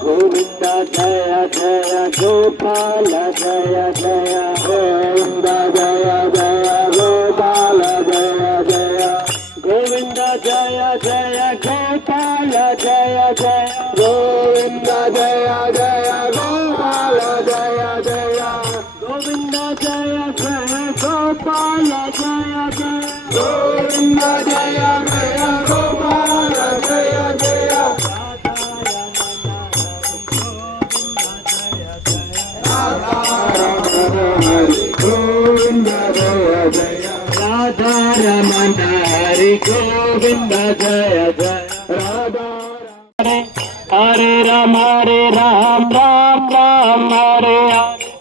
Govinda Jaya Jaya Gopala Jaya Jaya Govinda Jaya Jaya Gopala Jaya Jaya Govinda Jaya Jaya Gopala Jaya Jaya Govinda Jaya Jaya Gopala Jaya Jaya Govinda Jaya Jaya Gopala Jaya Jaya Govinda Jaya जय राधा रमन हरि गोविंद जय जय। राधा हरे राम हरे राम राम राम, हरे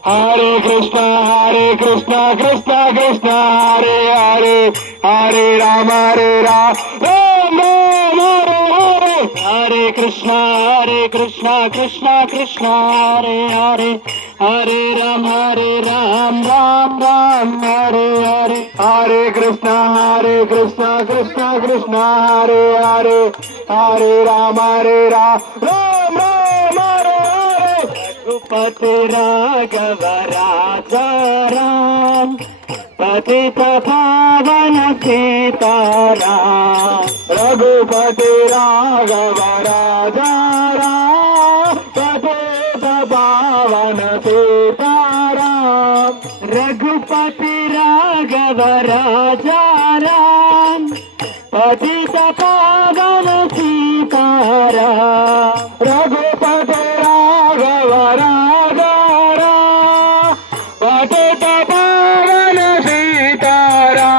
हरे कृष्ण हरे कृष्ण कृष्ण कृष्ण, हरे हरे हरे राम हरे राम। राम राम, हरे हरे। हरे कृष्ण हरे कृष्ण कृष्ण कृष्ण, हरे हरे। हरे राम हरे राम राम राम हरे हरे। हरे कृष्ण हरे कृष्ण कृष्ण कृष्ण हरे हरे। हरे राम हरे राम। राम राम हरे हरे। रघुपति राघव राजा राम। पतित पावन सीताराम रघुपति राघव राजा राम। సీతారాం రఘుపతి రాఘవ రాజారాం పతిత పావన సీతారాం రఘుపతి రాఘవ రాజారా పతిత పావన సీతారా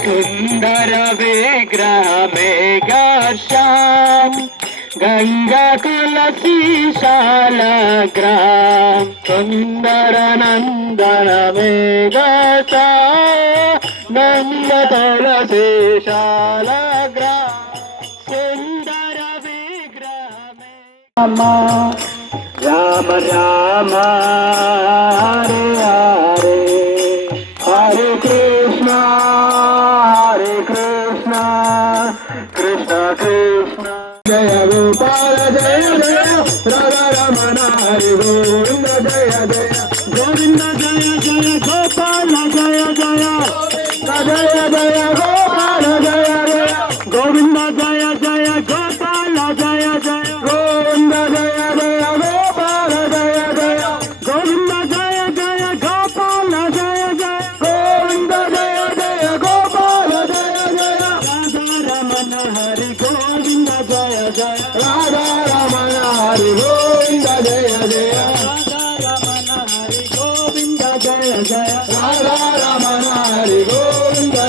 సుందర విగ్రహమే గర్షాం గంగా తులసి శాలగ్రామ్ సుందర నందన మేఘసా నంద తులసి శాలగ్రామ్ సుందర విగ్రహమే రామ రామ రామ హరే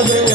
yeah.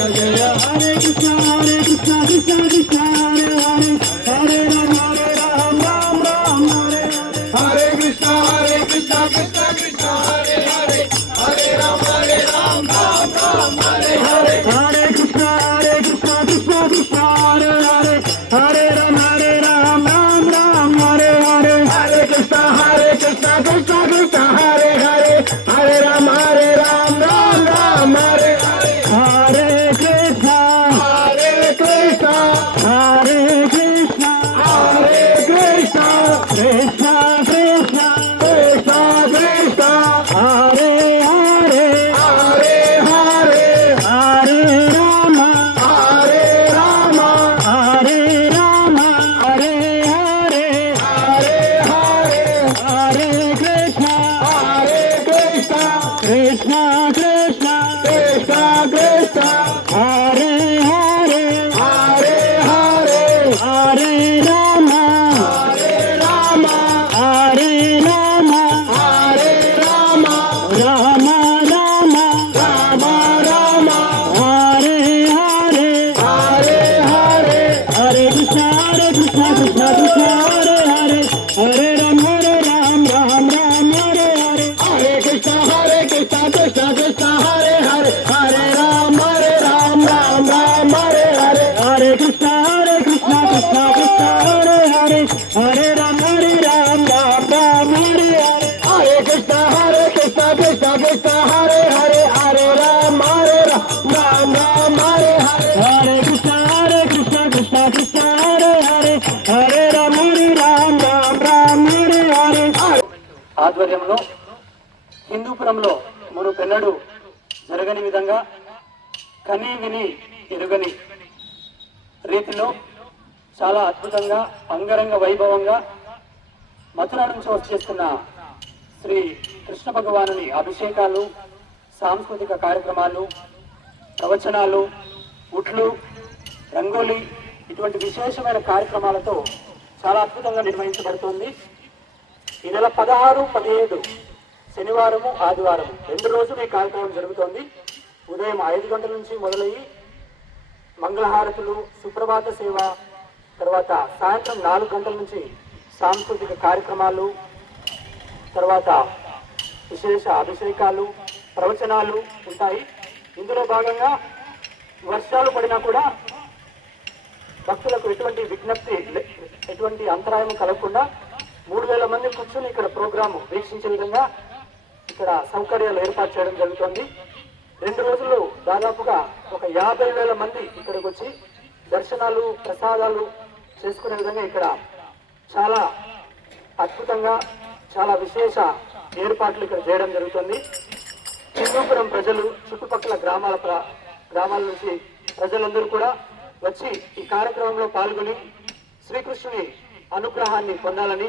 हरे राम ఆధ్వర్యంలో హిందూపురంలో మును పెన్నడు జరగని విధంగా కని విని ఎరుగని రీతిలో చాలా అద్భుతంగా అంగరంగ వైభవంగా మథుర నుంచి వచ్చేస్తున్న శ్రీ కృష్ణ భగవానుని అభిషేకాలు సాంస్కృతిక కార్యక్రమాలు ప్రవచనాలు ఉట్లు రంగోలి ఇటువంటి విశేషమైన కార్యక్రమాలతో చాలా అద్భుతంగా నిర్వహించబడుతుంది. ఈ నెల పదహారు పదిహేడు శనివారము ఆదివారం రెండు రోజులు ఈ కార్యక్రమం జరుగుతోంది. ఉదయం ఐదు గంటల నుంచి మొదలయ్యి మంగళహారతులు సుప్రభాత సేవ తర్వాత సాయంత్రం నాలుగు గంటల నుంచి సాంస్కృతిక కార్యక్రమాలు తర్వాత విశేష అభిషేకాలు ప్రవచనాలు ఉంటాయి. ఇందులో భాగంగా వర్షాలు పడినా కూడా భక్తులకు ఎటువంటి విజ్ఞప్తి ఎటువంటి అంతరాయం కలగకుండా మూడు వేల మంది కూర్చొని ఇక్కడ ప్రోగ్రాం వీక్షించే విధంగా ఇక్కడ సౌకర్యాలు ఏర్పాటు చేయడం జరుగుతుంది. రెండు రోజులు దాదాపుగా ఒక యాభై వేల మంది ఇక్కడికి వచ్చి దర్శనాలు ప్రసాదాలు చేసుకునే విధంగా ఇక్కడ చాలా అద్భుతంగా చాలా విశేష ఏర్పాట్లు ఇక్కడ చేయడం జరుగుతుంది. హిందూపురం ప్రజలు చుట్టుపక్కల గ్రామాల గ్రామాల నుంచి ప్రజలందరూ కూడా వచ్చి ఈ కార్యక్రమంలో పాల్గొని శ్రీకృష్ణుని అనుగ్రహాన్ని పొందాలని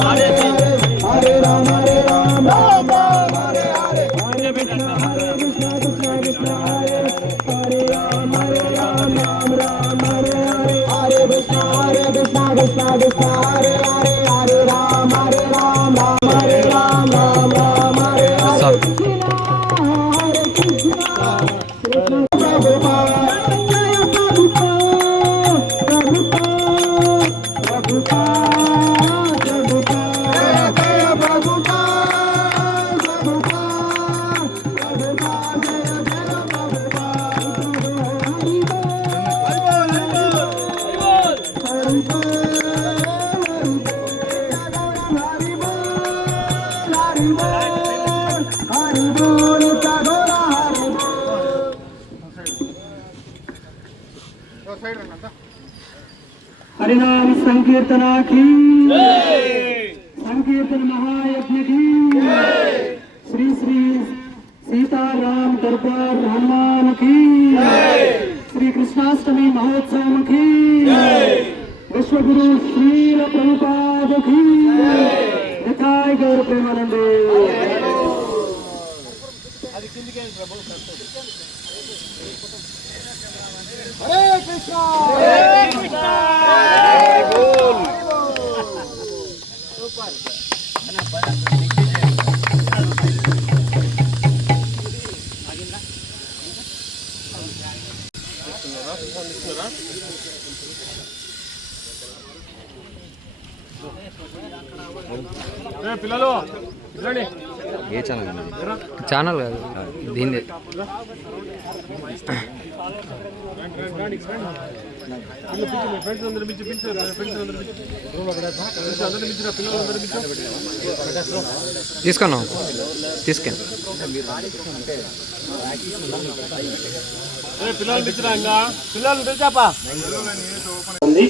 You know. हरिनाम संकीर्तना की संकीर्तन महायज्ञ की श्री श्री सीताराम दरबार हनुमान की श्री कृष्णाष्टमी महोत्सव की विश्व गुरु श्रील प्रभुपाद की यथाय गौर प्रेमानंदे। ఏ ఛానల్ ఛానల్ కాదు దీన్ని. తీసుకున్నాం. తీసుకెళ్ళి ఉంది.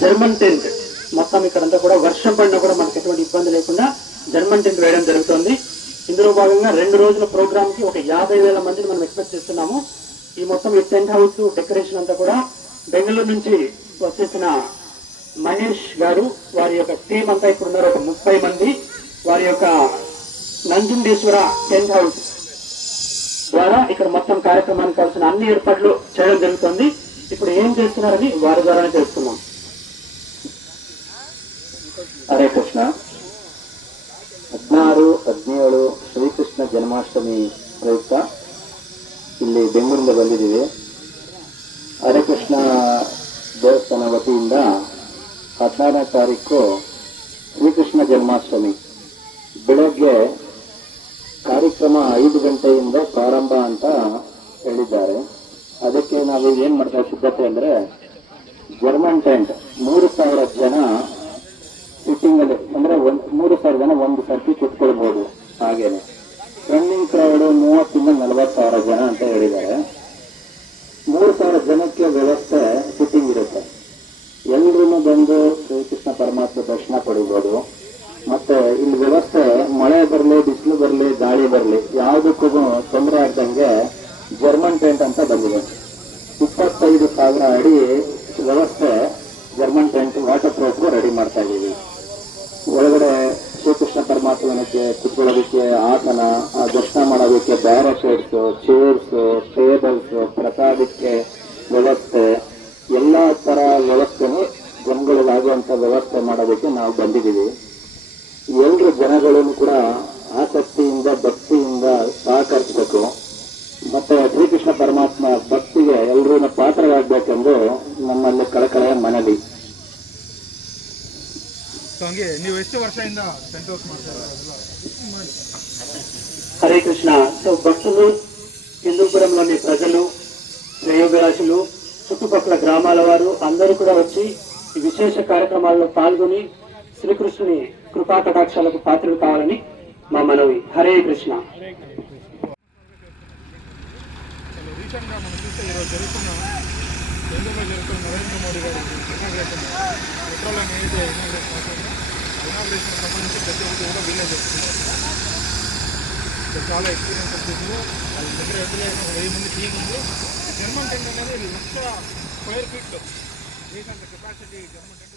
జర్మన్ టెంట్ మొత్తం ఇక్కడంతా కూడా వర్షం పడినా కూడా మనకి ఎటువంటి ఇబ్బంది లేకుండా జర్మన్ టెంట్ వేయడం జరుగుతుంది. ఇందులో భాగంగా రెండు రోజుల ప్రోగ్రామ్కి ఒక యాభై వేల మందిని మనం ఎక్స్పెక్ట్ చేస్తున్నాము. ఈ మొత్తం ఈ టెంట్ హౌస్ డెకరేషన్ అంతా కూడా బెంగళూరు నుంచి వచ్చేసిన మహేష్ గారు వారి యొక్క టీం అంతా ఇప్పుడు ఉన్నారు ఒక ముప్పై మంది వారి యొక్క నంజుండేశ్వర టెంట్ హౌస్ ద్వారా ఇక్కడ మొత్తం కార్యక్రమానికి కావాల్సిన అన్ని ఏర్పాట్లు చేయడం జరుగుతుంది ఇప్పుడు ఏం చేస్తున్నారని వారి ద్వారానే తెలుసుకున్నాం ಹರೇ ಕೃಷ್ಣ ಹದಿನಾರು ಹದಿನೇಳು ಶ್ರೀಕೃಷ್ಣ ಜನ್ಮಾಷ್ಟಮಿ ಪ್ರಯುಕ್ತ ಇಲ್ಲಿ ಬೆಂಗಳೂರಿಂದ ಬಂದಿದ್ದೀವಿ. ಹರೇಕೃಷ್ಣ ದೇವಸ್ಥಾನ ವತಿಯಿಂದ ಹದಿನಾರನೇ ತಾರೀಕು ಶ್ರೀಕೃಷ್ಣ ಜನ್ಮಾಷ್ಟಮಿ. ಬೆಳಗ್ಗೆ ಕಾರ್ಯಕ್ರಮ ಐದು ಗಂಟೆಯಿಂದ ಪ್ರಾರಂಭ ಅಂತ ಹೇಳಿದ್ದಾರೆ. ಅದಕ್ಕೆ ನಾವು ಏನು ಮಾಡ್ತಾ ಸಿದ್ಧತೆ ಅಂದ್ರೆ ಜರ್ಮನ್ ಟೆಂಟ್, ಮೂರು ಸಾವಿರ ಜನ ಸಿಟ್ಟಿಂಗಲ್ಲಿ ಅಂದರೆ ಒಂದ್, ಮೂರು ಸಾವಿರ ಜನ ಒಂದು ಸರ್ತಿ ಕುತ್ಕೊಳ್ಬಹುದು ಹಾಗೇನೆ. ರನ್ನಿಂಗ್ ಕ್ರೌಡ್ ಮೂವತ್ತಿಂದ ನಲವತ್ತು ಸಾವಿರ ಜನ ಅಂತ ಹೇಳಿದ್ದಾರೆ. ಪ್ರಸಾದಕ್ಕೆ ವ್ಯವಸ್ಥೆ ಎಲ್ಲಾ ತರ ವ್ಯವಸ್ಥೆನೂ ಜನಗಳಿಗಾಗುವಂತ ವ್ಯವಸ್ಥೆ ಮಾಡೋದಕ್ಕೆ ನಾವು ಬಂದಿದ್ದೀವಿ ಎಲ್ರು ಜನಗಳನ್ನು ಕೂಡ ಆಸಕ್ತಿಯಿಂದ ಭಕ್ತಿಯಿಂದ ಸಹಕರಿಸಬೇಕು ಮತ್ತೆ ಶ್ರೀಕೃಷ್ಣ ಪರಮಾತ್ಮ ಭಕ್ತಿಗೆ ಎಲ್ಲರೂ ಪಾತ್ರರಾಗಬೇಕೆಂದು ನಮ್ಮಲ್ಲಿ ಕಳಕಳೆಯ ಮನವಿ ಸೊ ಹಂಗೆ ನೀವು ಎಷ್ಟು ವರ್ಷದಿಂದ ಟೆಂಟ್ ಹೌಸ್ ಮಾಡ್ತಾರೆ హరే కృష్ణ సో భక్తులు హిందూపురంలోని ప్రజలు ప్రయోగరాశులు చుట్టుపక్కల గ్రామాల వారు అందరూ కూడా వచ్చి ఈ విశేష కార్యక్రమాల్లో పాల్గొని శ్రీకృష్ణుని కృపా కటాక్షాలకు పాత్రలు కావాలని మా మనవి. హరే కృష్ణ. మనం చూస్తే ఈరోజు జరుగుతున్న జరుగుతున్న నరేంద్ర మోడీ గారి ఇనాగ్రేషన్ ఏదైతే ఇనాగ్రేషన్ అవుతుందో ఇనాగ్రేషన్ సంబంధించి ప్రతి కూడా వీళ్ళే చెప్తున్నారు చాలా ఎక్స్పీరియన్స్ వచ్చేసి వాళ్ళ దగ్గర ఎదురు వెయ్యి మంది టీం ఉంది. ಜರ್ಮನ್ ಟೆಂಕ್ ಅನ್ನೋದು ಲಕ್ಷ ಸ್ಕ್ವೇರ್ ಫೀಟ್ ಬೇಕಂತ ಕೆಪಾಸಿಟಿ ಜರ್ಮನ್ ಟೆಂಕ್